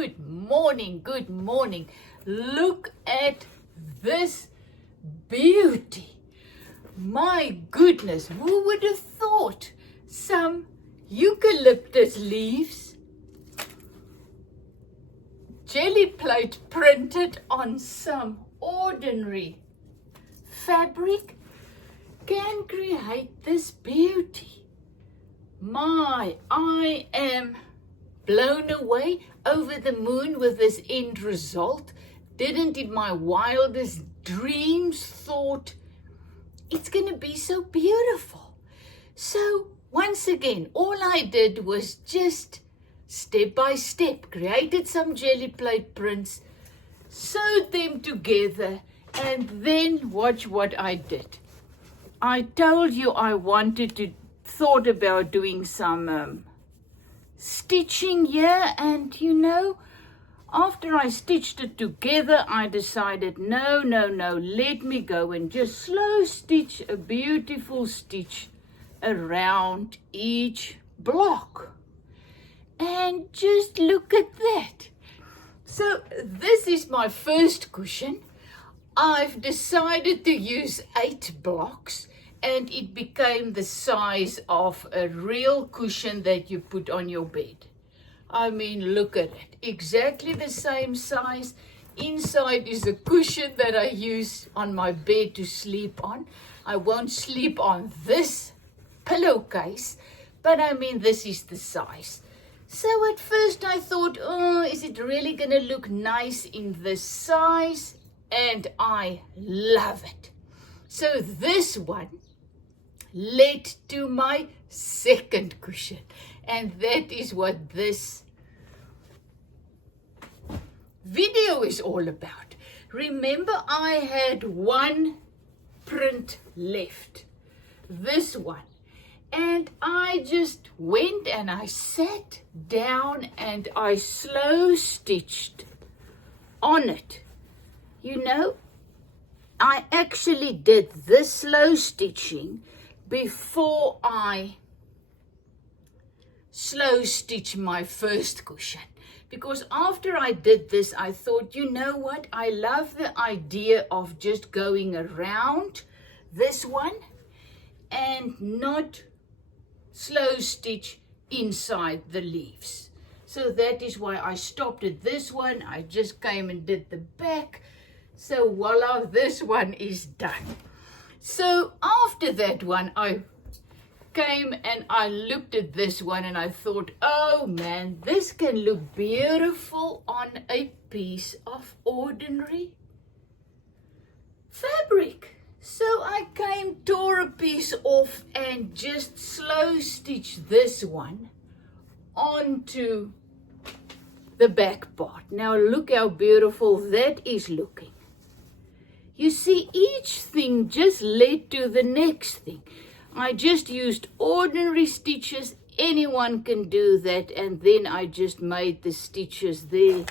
Good morning, good morning. Look at this beauty. My goodness, who would have thought some eucalyptus leaves, Gelli Plate printed on some ordinary fabric can create this beauty. I am blown away, over the moon with this end result. Didn't in my wildest dreams thought it's gonna be so beautiful. So once again, all I did was just step by step created some Gelli Plate prints, sewed them together, and then watch what I did. I told you I thought about doing some stitching here, and after I stitched it together, I decided no, let me go and just slow stitch a beautiful stitch around each block. And just look at that. So this is my first cushion. I've decided to use 8 blocks, and it became the size of a real cushion that you put on your bed. I mean, look at it. Exactly the same size. Inside is a cushion that I use on my bed to sleep on. I won't sleep on this pillowcase, but I mean, this is the size. So at first I thought, oh, is it really going to look nice in this size? And I love it. So this one led to my second cushion, and that is what this video is all about. Remember, I had one print left, this one, and I just went and I sat down and I slow stitched on it. I actually did this slow stitching before I slow stitch my first cushion, because after I did this, I thought, you know what, I love the idea of just going around this one and not slow stitch inside the leaves. So that is why I stopped at this one. I just came and did the back. So voila, this one is done. So after that one, I came and I looked at this one and I thought, oh man, this can look beautiful on a piece of ordinary fabric. So I tore a piece off and just slow stitched this one onto the back part. Now look how beautiful that is looking. You see, each thing just led to the next thing. I just used ordinary stitches. Anyone can do that. And then I just made the stitches there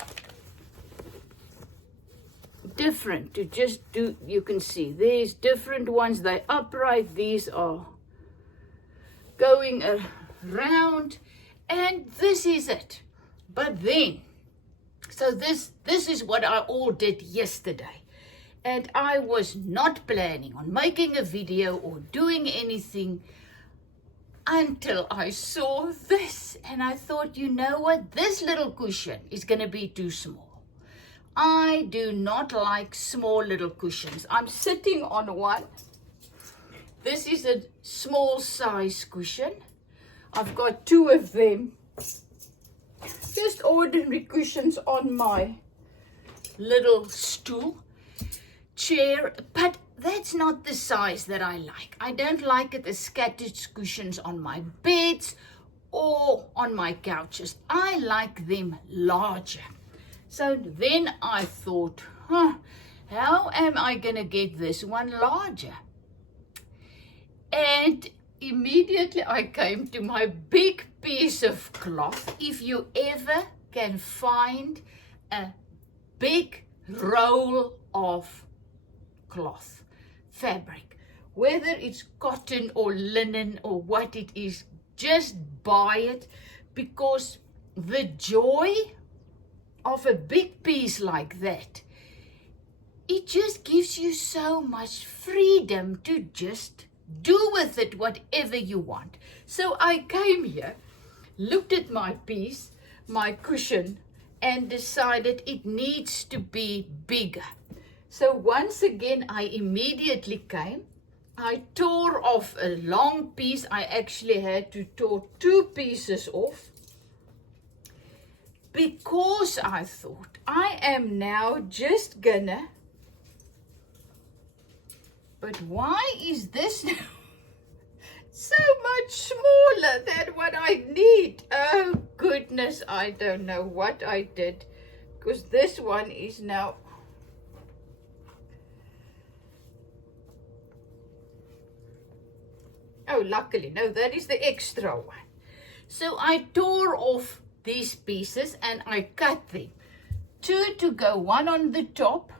different to just do. You can see there's different ones. They're upright. These are going around. And this is it. But then, so this is what I all did yesterday. And I was not planning on making a video or doing anything until I saw this. And I thought, you know what? This little cushion is going to be too small. I do not like small little cushions. I'm sitting on one. This is a small size cushion. I've got 2 of them. Just ordinary cushions on my little stool. Chair, but that's not the size that I like. I don't like it as scattered cushions on my beds or on my couches. I like them larger. So then I thought, how am I going to get this one larger? And immediately I came to my big piece of cloth. If you ever can find a big roll of cloth, fabric, whether it's cotton or linen or what it is, just buy it, because the joy of a big piece like that, it just gives you so much freedom to just do with it whatever you want. So I came here, looked at my piece, my cushion, and decided it needs to be bigger. So once again, I immediately came. I tore off a long piece. I actually had to tear 2 pieces off, because I thought I am now just gonna, but why is this now so much smaller than what I need? Oh goodness, I don't know what I did, because this one is now, oh luckily, no, that is the extra one. So I tore off these pieces and I cut them. 2 to go, 1 on the top,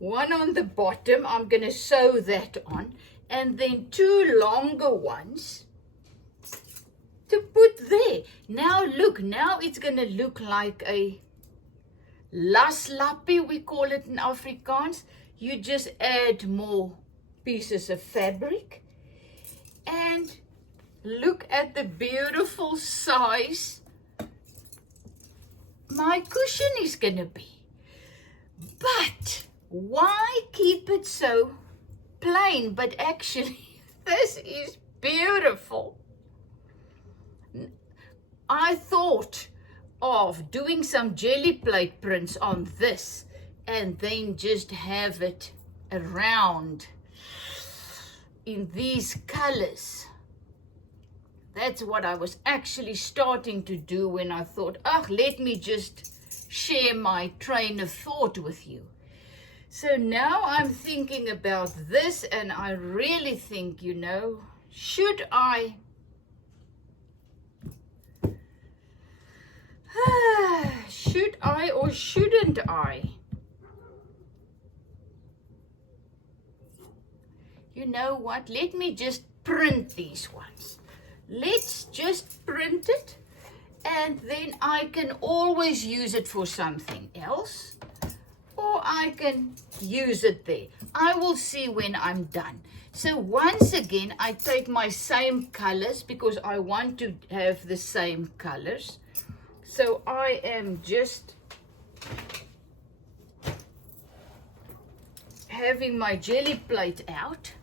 1 on the bottom. I'm going to sew that on, and then 2 longer ones to put there. Now look, now it's going to look like a laslappie, we call it in Afrikaans. You just add more pieces of fabric, and look at the beautiful size my cushion is going to be. But why keep it so plain? But actually, this is beautiful. I thought of doing some Gelli Plate prints on this and then just have it around in these colors. That's what I was actually starting to do when I thought, let me just share my train of thought with you. So now I'm thinking about this, and I really think, should I or shouldn't I? You know what? Let me just print these ones. Let's just print it, and then I can always use it for something else, or I can use it there. I will see when I'm done. So once again, I take my same colors because I want to have the same colors. So I am just having my Gelli plate out.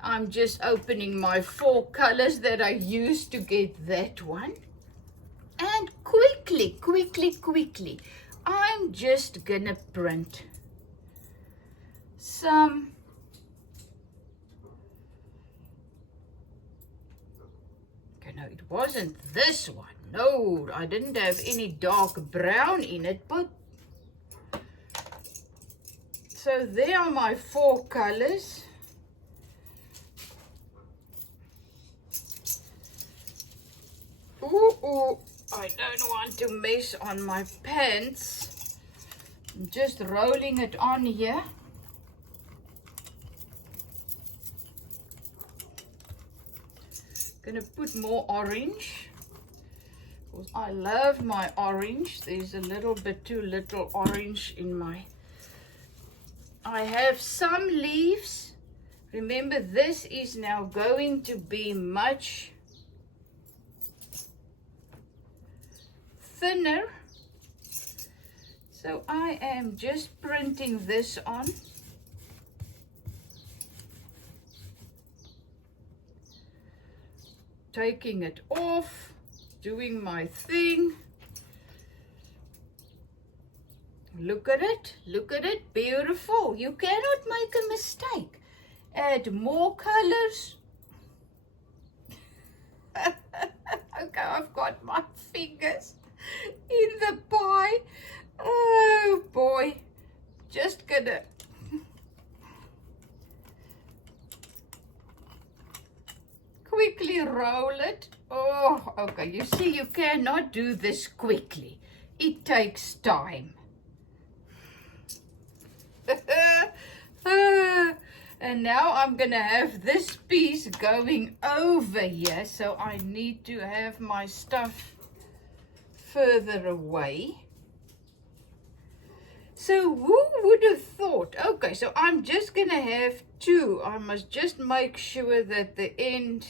I'm just opening my 4 colors that I used to get that one. And quickly, I'm just gonna print some no, it wasn't this one. No, I didn't have any dark brown in it, but so there are my 4 colors. Ooh, I don't want to mess on my pants. I'm just rolling it on here. Gonna put more orange because I love my orange. There's a little bit too little orange in my. I have some leaves. Remember, this is now going to be much thinner, so I am just printing this on. Taking it off, doing my thing. Look at it, beautiful. You cannot make a mistake. Add more colors. Okay, I've got my fingers in the pie. Oh boy, just gonna quickly roll it. Oh, okay, you see, you cannot do this quickly. It takes time. And now I'm gonna have this piece going over here, so I need to have my stuff further away. So who would have thought? Okay, so I'm just gonna have two. I must just make sure that the end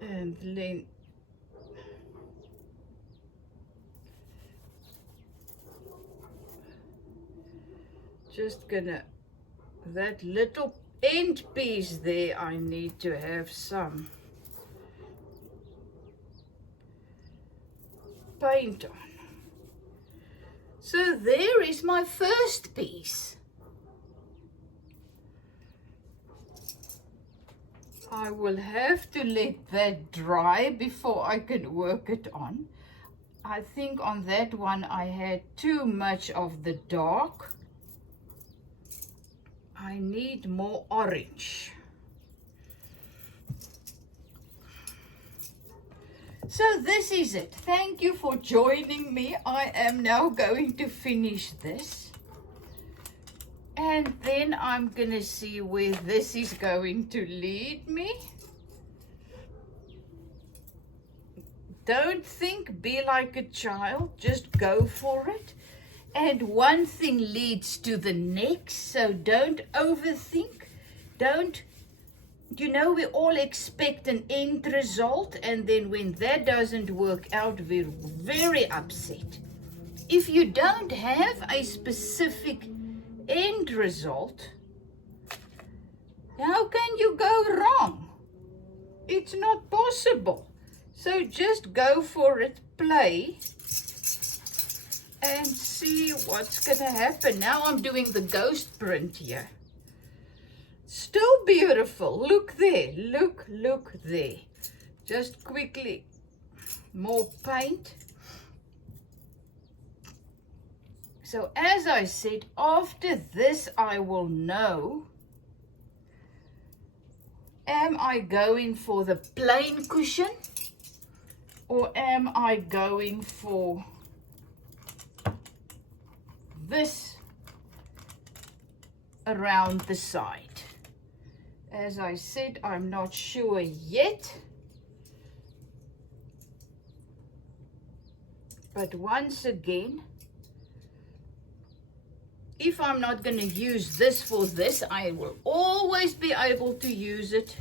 and then just gonna, that little end piece there, I need to have some paint on. So there is my first piece. I will have to let that dry before I can work it on. I think on that one I had too much of the dark. I need more orange. So this is it. Thank you for joining me. I am now going to finish this. And then I'm gonna see where this is going to lead me. Don't think, be like a child, just go for it. And one thing leads to the next, so don't overthink. Don't, you know, we all expect an end result, and then when that doesn't work out, we're very upset. If you don't have a specific end result, how can you go wrong? It's not possible. So just go for it, play, and see what's gonna happen. Now I'm doing the ghost print here. Still beautiful. Look there, look there. Just quickly, more paint. So as I said, after this I will know, am I going for the plain cushion or am I going for this around the side? As I said, I'm not sure yet. But once again, if I'm not going to use this for this, I will always be able to use it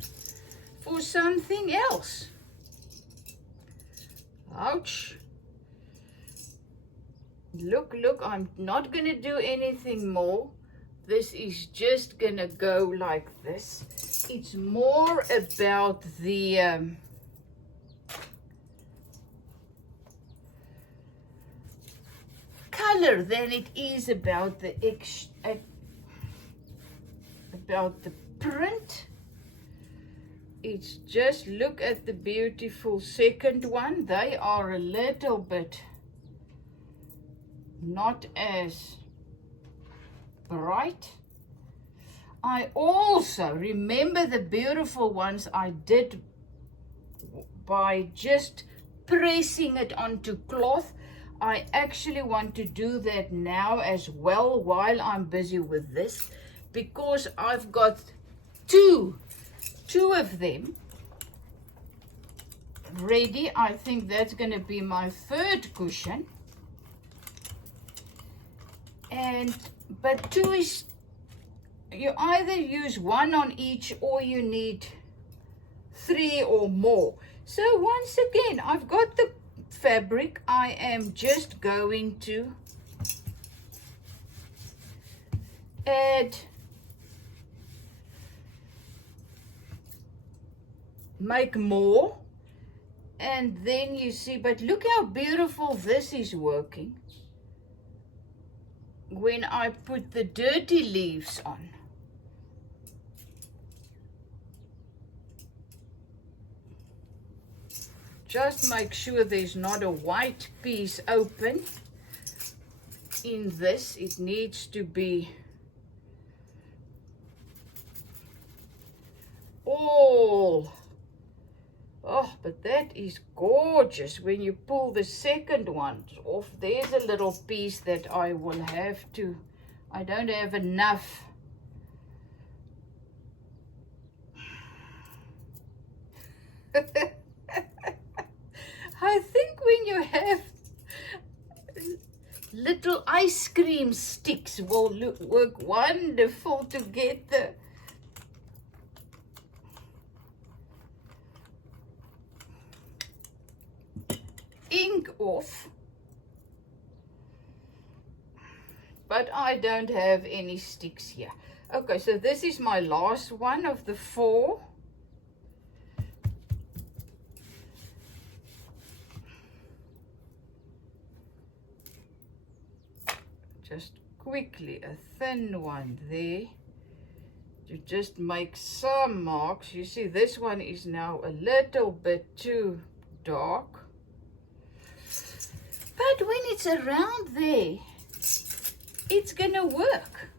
for something else. Ouch. Look, I'm not going to do anything more. This is just going to go like this. It's more about the color than it is about the print. It's just, look at the beautiful second one. They are a little bit not as bright. I also remember the beautiful ones I did by just pressing it onto cloth. I actually want to do that now as well while I'm busy with this, because I've got two of them ready. I think that's going to be my third cushion. But two is, you either use one on each or you need three or more. So once again, I've got the fabric. I am just going to add, make more, and then you see, but look how beautiful this is working when I put the dirty leaves on. Just make sure there's not a white piece open in this. It needs to be all. Oh, but that is gorgeous when you pull the second one off. There's a little piece that I will have to, I don't have enough I think when you have little ice cream sticks will work wonderful to get the ink off. But I don't have any sticks here. Okay, so this is my last one of the 4. Just quickly a thin one there to just make some marks. You see this one is now a little bit too dark. But when it's around there, it's gonna work.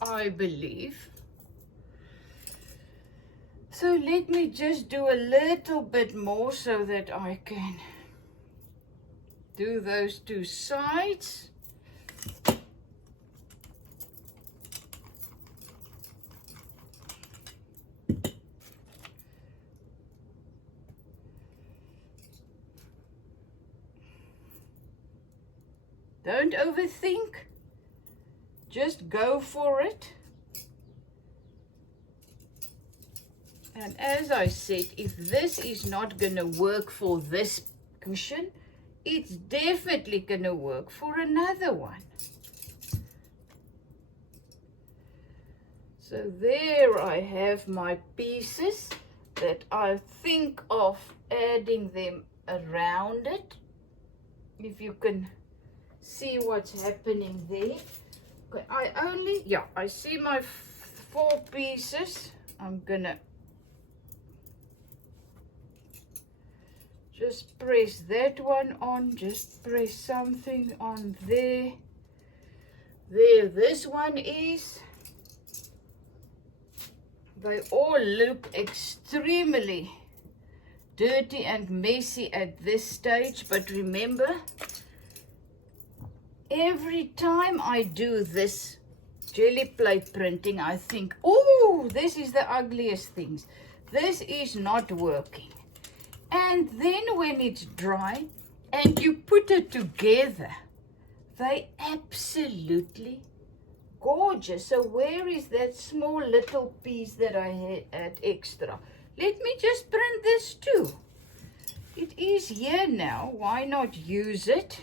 I believe. So let me just do a little bit more so that I can do those 2 sides. Don't overthink. Just go for it. And as I said, if this is not going to work for this cushion, it's definitely going to work for another one. So there I have my pieces that I think of adding them around it. If you can see what's happening there. Okay, I see my 4 pieces. I'm gonna just press that one on, just press something on there. There this one is. They all look extremely dirty and messy at this stage, but remember, every time I do this Gelli plate printing, I think, oh, this is the ugliest things. This is not working. And then when it's dry and you put it together, they absolutely gorgeous. So where is that small little piece that I had extra? Let me just print this too. It is here now. Why not use it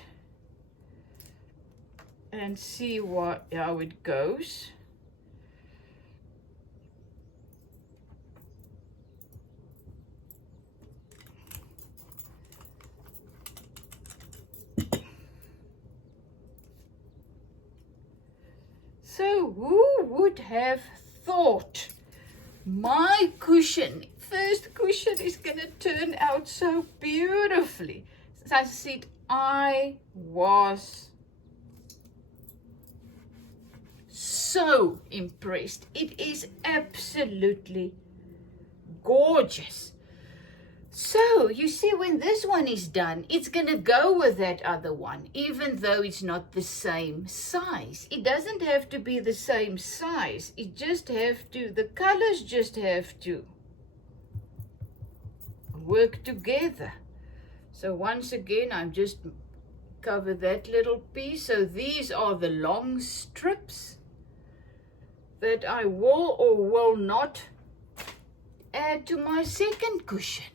and see how it goes? So who would have thought my cushion, first cushion, is going to turn out so beautifully? As I said, I was so impressed. It is absolutely gorgeous. So you see, when this one is done, it's going to go with that other one, even though it's not the same size. It doesn't have to be the same size. It just have to, the colors just have to work together. So once again, I'm just cover that little piece. So these are the long strips that I will or will not add to my second cushion.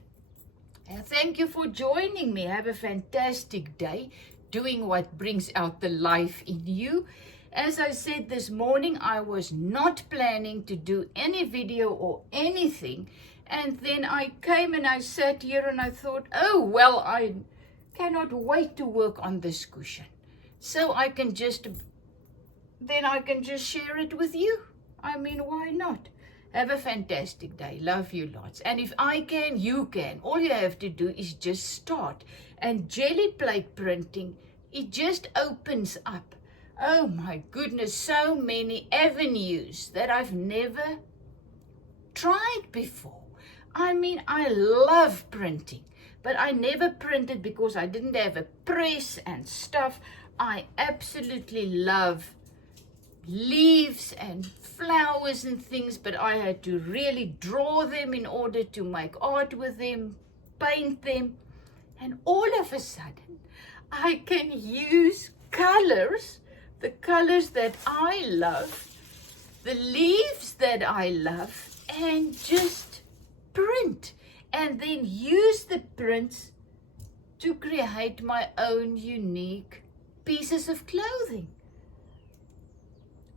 And thank you for joining me. Have a fantastic day doing what brings out the life in you. As I said this morning, I was not planning to do any video or anything. And then I came and I sat here and I thought, oh, well, I cannot wait to work on this cushion. So I can just share it with you. I mean, why not? Have a fantastic day. Love you lots. And if I can, you can. All you have to do is just start. And Gelli plate printing, it just opens up, oh my goodness, so many avenues that I've never tried before. I mean, I love printing, but I never printed because I didn't have a press and stuff. I absolutely love leaves and flowers and things, but I had to really draw them in order to make art with them, paint them, and all of a sudden I can use colors, the colors that I love, the leaves that I love, and just print, and then use the prints to create my own unique pieces of clothing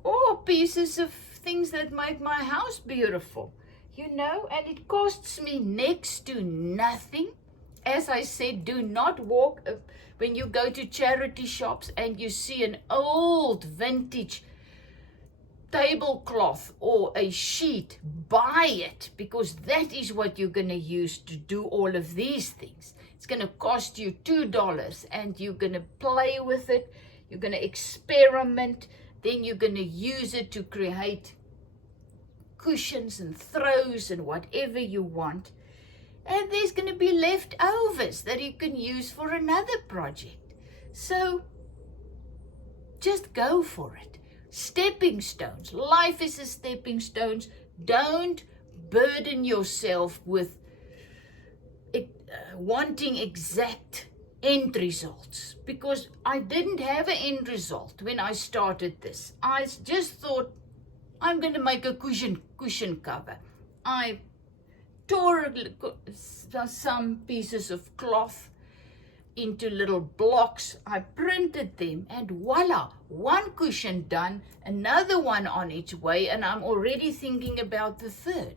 or pieces of things that make my house beautiful, you know. And it costs me next to nothing. As I said, do not walk when you go to charity shops and you see an old vintage tablecloth or a sheet. Buy it, because that is what you're going to use to do all of these things. It's going to cost you $2, and you're going to play with it, you're going to experiment, then you're going to use it to create cushions and throws and whatever you want. And there's going to be leftovers that you can use for another project. So just go for it. Stepping stones. Life is a stepping stones. Don't burden yourself with wanting exact end results, because I didn't have an end result when I started this. I just thought, I'm going to make a cushion cover. I tore some pieces of cloth into little blocks. I printed them, and voila, one cushion done, another one on its way, and I'm already thinking about the third.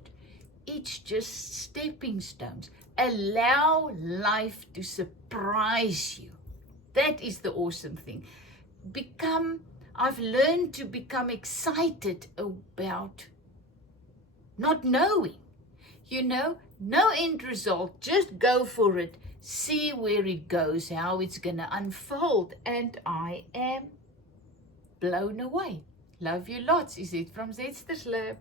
It's just stepping stones. Allow life to surprise you. That is the awesome thing. I've learned to become excited about not knowing. You know, no end result, just go for it. See where it goes, how it's going to unfold. And I am blown away. Love you lots. Is it from Zetster's Lab?